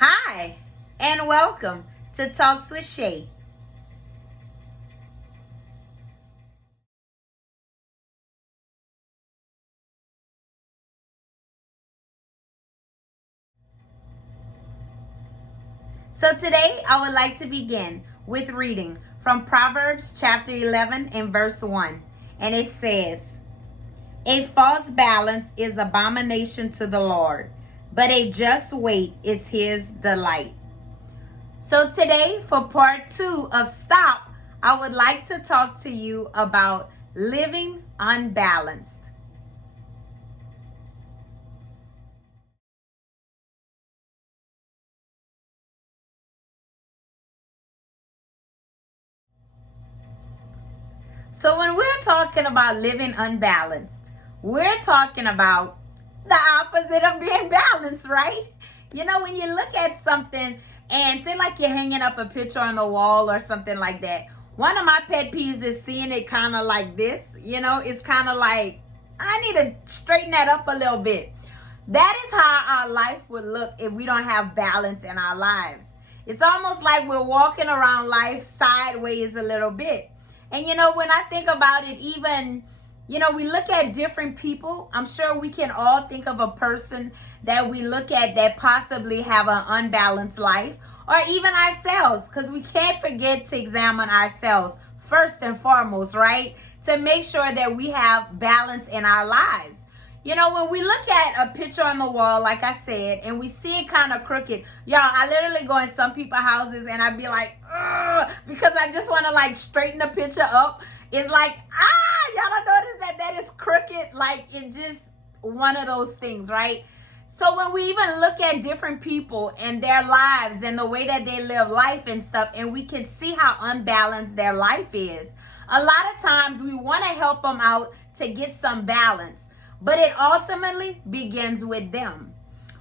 Hi, and welcome to Talks with Shay. So today I would like to begin with reading from Proverbs chapter 11 and verse 1. And it says, "A false balance is abomination to the Lord, but a just weight is his delight." So today, for part 2 of Stop, I would like to talk to you about living unbalanced. So when we're talking about living unbalanced, we're talking about the opposite of being balanced, right? You know, when you look at something and say like you're hanging up a picture on the wall or something like that, one of my pet peeves is seeing it kind of like this. You know, it's kind of like, I need to straighten that up a little bit. That is how our life would look if we don't have balance in our lives. It's almost like we're walking around life sideways a little bit. And you know, when I think about it, even, you know, we look at different people. I'm sure we can all think of a person that we look at that possibly have an unbalanced life, or even ourselves, because we can't forget to examine ourselves first and foremost, right? To make sure that we have balance in our lives. You know, when we look at a picture on the wall, like I said, and we see it kind of crooked, y'all, I literally go in some people's houses and I'd be like, ugh, because I just want to like straighten the picture up. It's like, y'all don't notice that is crooked. Like, it just one of those things, right? So when we even look at different people and their lives and the way that they live life and stuff, and we can see how unbalanced their life is, a lot of times we want to help them out to get some balance. But it ultimately begins with them.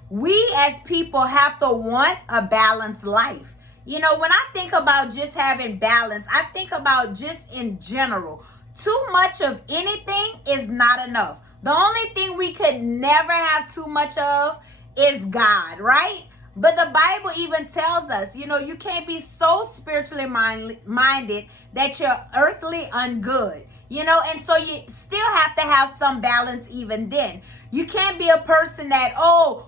We as people have to want a balanced life. You know, when I think about just having balance, I think about just in general. Too much of anything is not enough. The only thing we could never have too much of is God, right? But the Bible even tells us, you know, you can't be so spiritually minded that you're earthly ungood. You know, and so you still have to have some balance even then. You can't be a person that,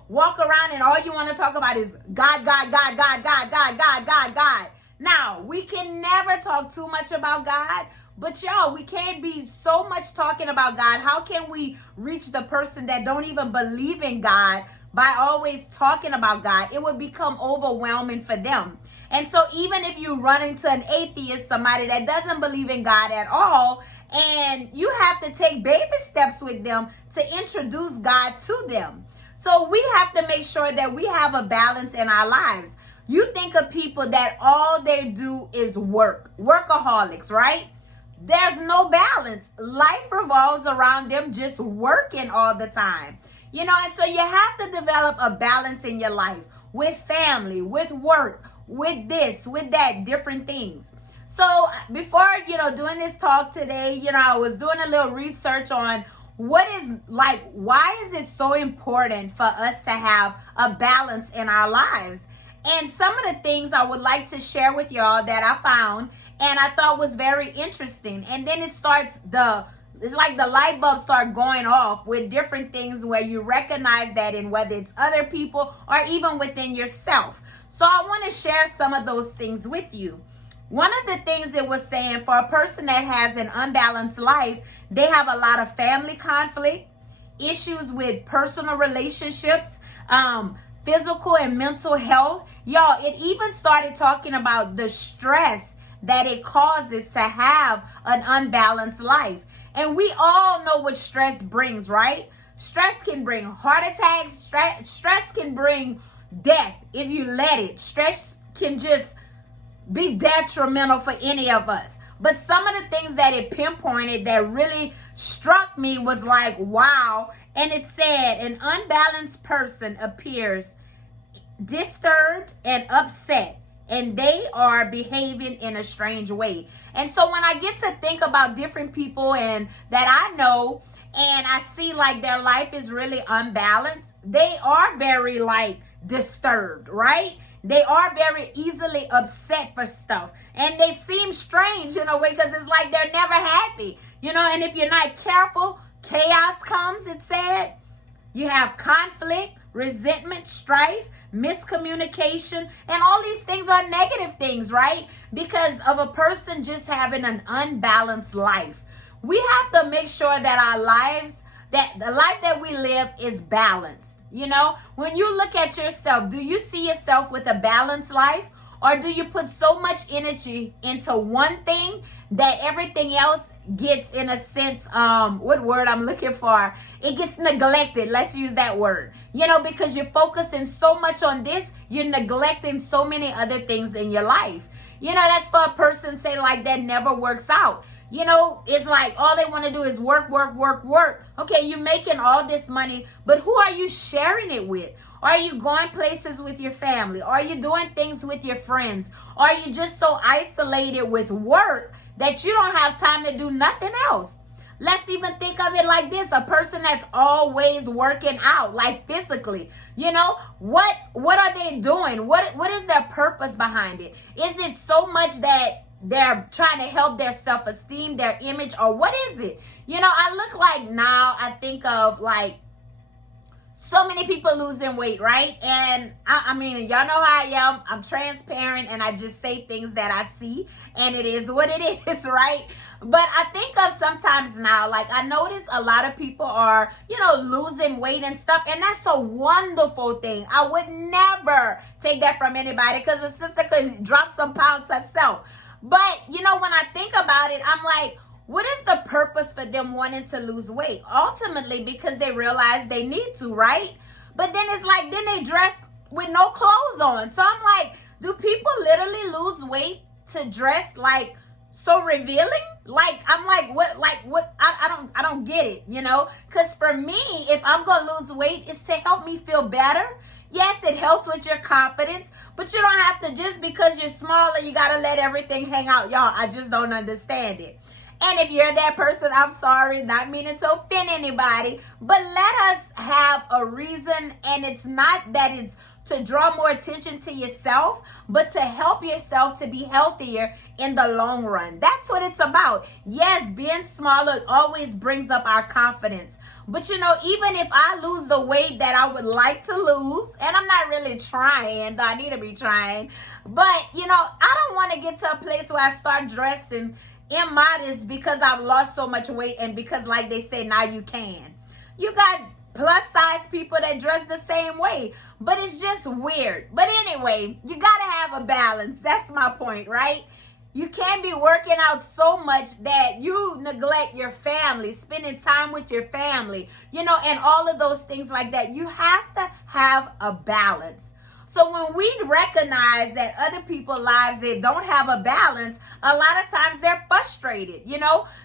walk around and all you want to talk about is God, God, God, God, God, God, God, God, God. Now, we can never talk too much about God, but y'all, we can't be so much talking about God. How can we reach the person that don't even believe in God by always talking about God? It would become overwhelming for them. And so even if you run into an atheist, somebody that doesn't believe in God at all, and you have to take baby steps with them to introduce God to them. So we have to make sure that we have a balance in our lives. You think of people that all they do is work, workaholics, right? There's no balance. Life revolves around them just working all the time. You know, and so you have to develop a balance in your life with family, with work, with this, with that, different things. So before, doing this talk today, I was doing a little research on why is it so important for us to have a balance in our lives? And some of the things I would like to share with y'all that I found and I thought was very interesting. And then it's like the light bulbs start going off with different things where you recognize that in whether it's other people or even within yourself. So I want to share some of those things with you. One of the things it was saying, for a person that has an unbalanced life, they have a lot of family conflict, issues with personal relationships, physical and mental health. Y'all, it even started talking about the stress that it causes to have an unbalanced life. And we all know what stress brings, right? Stress can bring heart attacks. Stress can bring death if you let it. Stress can just be detrimental for any of us. But some of the things that it pinpointed that really struck me was like, wow. And it said, an unbalanced person appears disturbed and upset, and they are behaving in a strange way. And so when I get to think about different people and that I know, and I see like their life is really unbalanced, they are very like disturbed, right? They are very easily upset for stuff. And they seem strange in a way because it's like they're never happy. And if you're not careful, chaos comes, it said. You have conflict, resentment, strife, miscommunication, and all these things are negative things, right? Because of a person just having an unbalanced life. We have to make sure that our lives, that the life that we live is balanced. When you look at yourself, do you see yourself with a balanced life? Or do you put so much energy into one thing that everything else gets, in a sense, what word I'm looking for? It gets neglected. Let's use that word. Because you're focusing so much on this, you're neglecting so many other things in your life. That's for a person, say, like, that never works out. It's like all they want to do is work, work, work, work. Okay, you're making all this money, but who are you sharing it with? Are you going places with your family? Are you doing things with your friends? Are you just so isolated with work that you don't have time to do nothing else? Let's even think of it like this: a person that's always working out, like physically. What are they doing? What is their purpose behind it? Is it so much that they're trying to help their self-esteem, their image, or what is it? I look like now, I think of like so many people losing weight, right? And I mean, y'all know how I am. I'm transparent and I just say things that I see, and it is what it is, right? But I think of sometimes now, like I notice a lot of people are, losing weight and stuff. And that's a wonderful thing. I would never take that from anybody because a sister could drop some pounds herself. But, when I think about it, I'm like, what is the purpose for them wanting to lose weight? Ultimately, because they realize they need to, right? But then it's like, then they dress with no clothes on. So I'm like, do people literally lose weight to dress like so revealing? Like, I'm like, what? I don't get it, Because for me, if I'm going to lose weight, it's to help me feel better. Yes, it helps with your confidence, but you don't have to, just because you're smaller, you got to let everything hang out. Y'all, I just don't understand it. And if you're that person, I'm sorry, not meaning to offend anybody, but let us have a reason. And it's not that it's to draw more attention to yourself, but to help yourself to be healthier in the long run. That's what it's about. Yes, being smaller always brings up our confidence. But even if I lose the weight that I would like to lose, and I'm not really trying, though I need to be trying, but I don't want to get to a place where I start dressing immodest because I've lost so much weight, and because, like they say, now you can. You got plus size people that dress the same way, but it's just weird. But anyway, you got to have a balance. That's my point, right? You can't be working out so much that you neglect your family, spending time with your family, and all of those things like that. You have to have a balance. So when we recognize that other people's lives, they don't have a balance, a lot of times they're frustrated.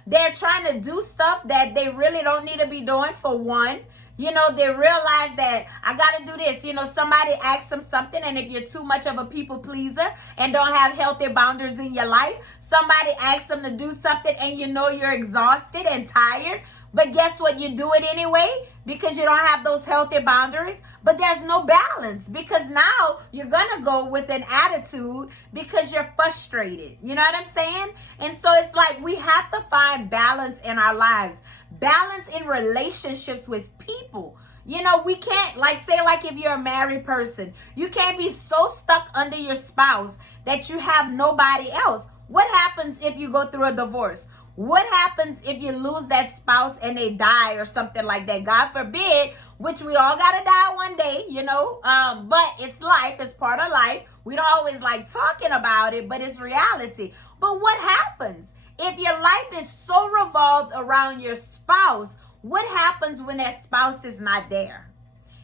They're trying to do stuff that they really don't need to be doing, for one. They realize that I got to do this. Somebody asks them something, and if you're too much of a people pleaser and don't have healthy boundaries in your life, somebody asks them to do something and you're exhausted and tired, but guess what? You do it anyway because you don't have those healthy boundaries, but there's no balance because now you're going to go with an attitude because you're frustrated. You know what I'm saying? And so it's like we have to find balance in our lives. Balance in relationships with people. We can't, say if you're a married person, you can't be so stuck under your spouse that you have nobody else. What happens if you go through a divorce? What happens if you lose that spouse and they die or something like that? God forbid, which we all got to die one day, but it's life. It's part of life. We don't always like talking about it, but it's reality. But what happens if your life is so revolved around your spouse? What happens when that spouse is not there?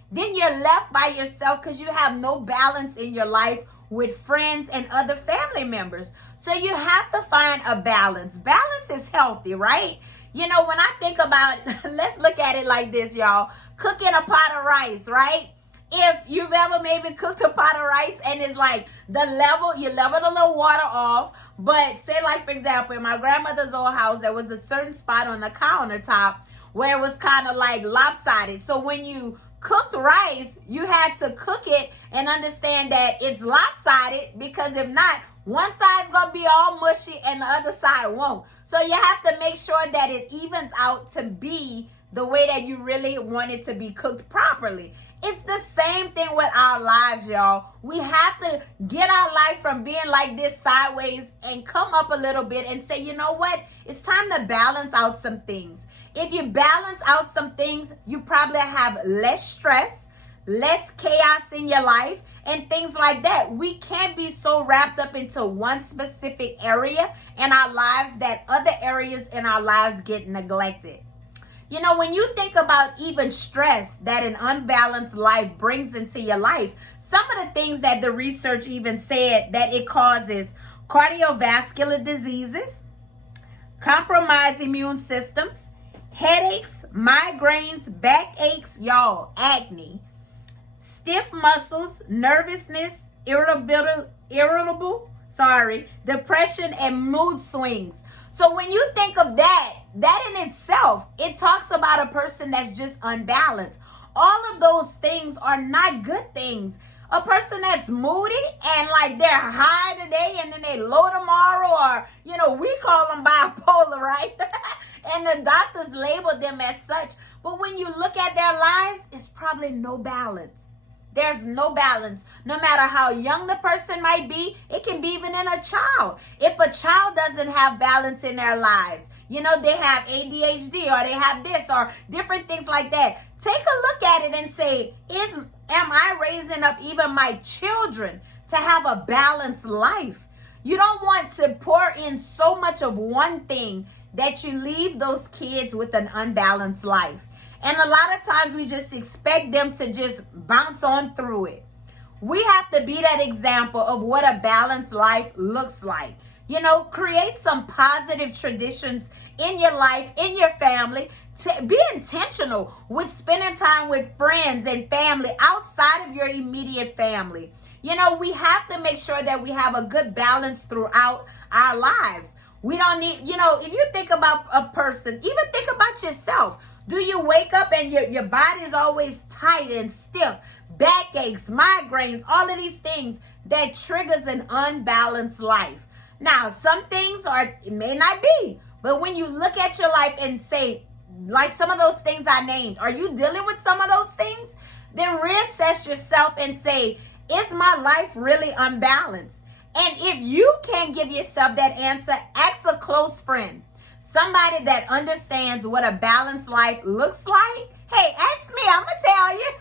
Then you're left by yourself because you have no balance in your life with friends and other family members. So you have to find a balance. Balance is healthy, right? When I think about, let's look at it like this, y'all. Cooking a pot of rice, right? If you've ever maybe cooked a pot of rice and it's like you level the little water off, but say for example, in my grandmother's old house, there was a certain spot on the countertop where it was kind of like lopsided. So when you cooked rice, you had to cook it and understand that it's lopsided, because if not, one side's going to be all mushy and the other side won't. So you have to make sure that it evens out to be the way that you really want it to be cooked properly. It's the same thing with our lives, y'all. We have to get our life from being like this sideways and come up a little bit and say, you know what? It's time to balance out some things. If you balance out some things, you probably have less stress, less chaos in your life, and things like that. We can't be so wrapped up into one specific area in our lives that other areas in our lives get neglected. You know, when you think about even stress that an unbalanced life brings into your life, some of the things that the research even said that it causes: cardiovascular diseases, compromised immune systems, headaches, migraines, backaches, y'all, acne, stiff muscles, nervousness, depression, and mood swings. So when you think of that in itself, it talks about a person that's just unbalanced. All of those things are not good things. A person that's moody and like they're high today and then they low tomorrow, or, you know, we call them bipolar, right? And the doctors label them as such. But when you look at their lives, it's probably no balance. There's no balance. No matter how young the person might be, it can be even in a child. If a child doesn't have balance in their lives, you know, they have ADHD or they have this or different things like that, take a look at it and say, am I raising up even my children to have a balanced life? You don't want to pour in so much of one thing that you leave those kids with an unbalanced life. And a lot of times we just expect them to just bounce on through it. We have to be that example of what a balanced life looks like. You know, create some positive traditions in your life, in your family. Be intentional with spending time with friends and family outside of your immediate family. You know, we have to make sure that we have a good balance throughout our lives. We don't need, you know, if you think about a person, even think about yourself. Do you wake up and your body is always tight and stiff, backaches, migraines, all of these things that triggers an unbalanced life? Now, some things it may not be, but when you look at your life and say, like some of those things I named, are you dealing with some of those things? Then reassess yourself and say, is my life really unbalanced? And if you can't give yourself that answer, ask a close friend. Somebody that understands what a balanced life looks like. Hey, ask me, I'm going to tell you,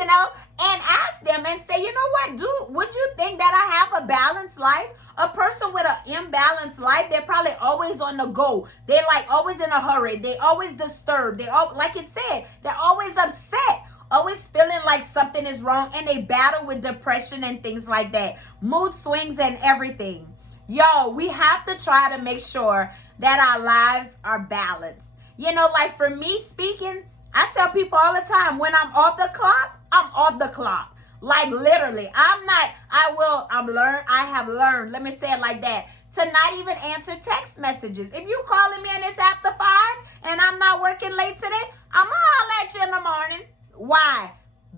you know, and ask them and say, you know what, would you think that I have a balanced life? A person with an imbalanced life, they're probably always on the go. They're like always in a hurry. They always disturbed. Like it said, they're always upset, always feeling like something is wrong, and they battle with depression and things like that, mood swings and everything. Y'all, we have to try to make sure that our lives are balanced. You know, like for me speaking, I tell people all the time, when I'm off the clock, I'm off the clock. Like literally, I have learned, let me say it like that, to not even answer text messages. If you calling me and it's after 5 and I'm not working late today, I'm gonna holler at you in the morning. Why?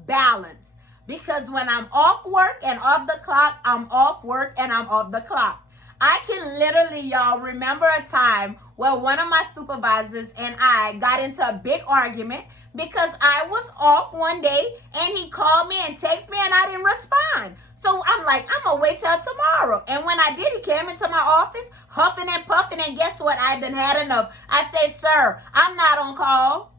Balance. Because when I'm off work and off the clock, I'm off work and I'm off the clock. I can literally, y'all, remember a time where one of my supervisors and I got into a big argument because I was off one day and he called me and texted me and I didn't respond. So I'm like, I'm going to wait till tomorrow. And when I did, he came into my office huffing and puffing, and guess what? I done had enough. I said, sir, I'm not on call.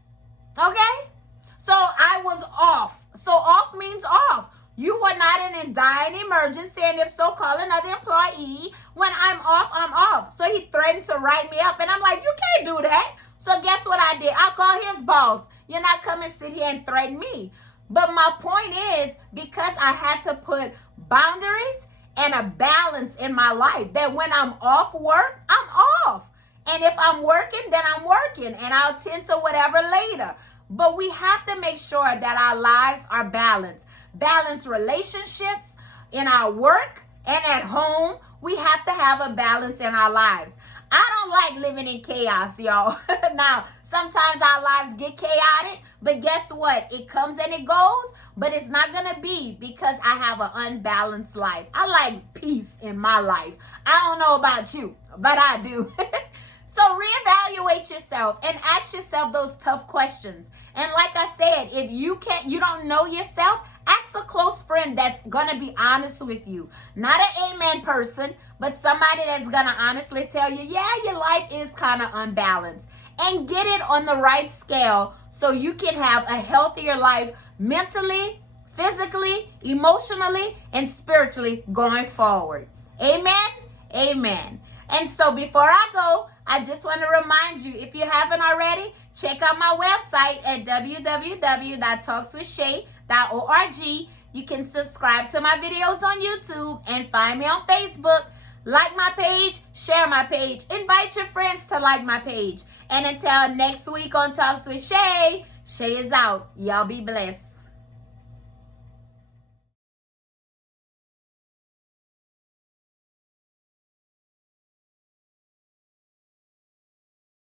Okay? So I was off. So off means off. You were not in a dying emergency, and if so, call another employee. When I'm off, I'm off. So he threatened to write me up, and I'm like, you can't do that. So guess what I did? I called his boss. You're not coming sit here and threaten me. But my point is, because I had to put boundaries and a balance in my life, that when I'm off work, I'm off. And if I'm working, then I'm working, and I'll tend to whatever later. But we have to make sure that our lives are balanced. Balanced relationships in our work and at home. We have to have a balance in our lives. I don't like living in chaos, y'all. Now, sometimes our lives get chaotic, but guess what? It comes and it goes, but it's not going to be because I have an unbalanced life. I like peace in my life. I don't know about you, but I do. So reevaluate yourself and ask yourself those tough questions. And like I said, if you don't know yourself, ask a close friend that's going to be honest with you. Not an amen person, but somebody that's going to honestly tell you, yeah, your life is kind of unbalanced. And get it on the right scale so you can have a healthier life mentally, physically, emotionally, and spiritually going forward. Amen? Amen. And so before I go, I just want to remind you, if you haven't already, check out my website at www.talkswithshay.org. You can subscribe to my videos on YouTube and find me on Facebook. Like my page, share my page, invite your friends to like my page. And until next week on Talks with Shay, Shay is out. Y'all be blessed.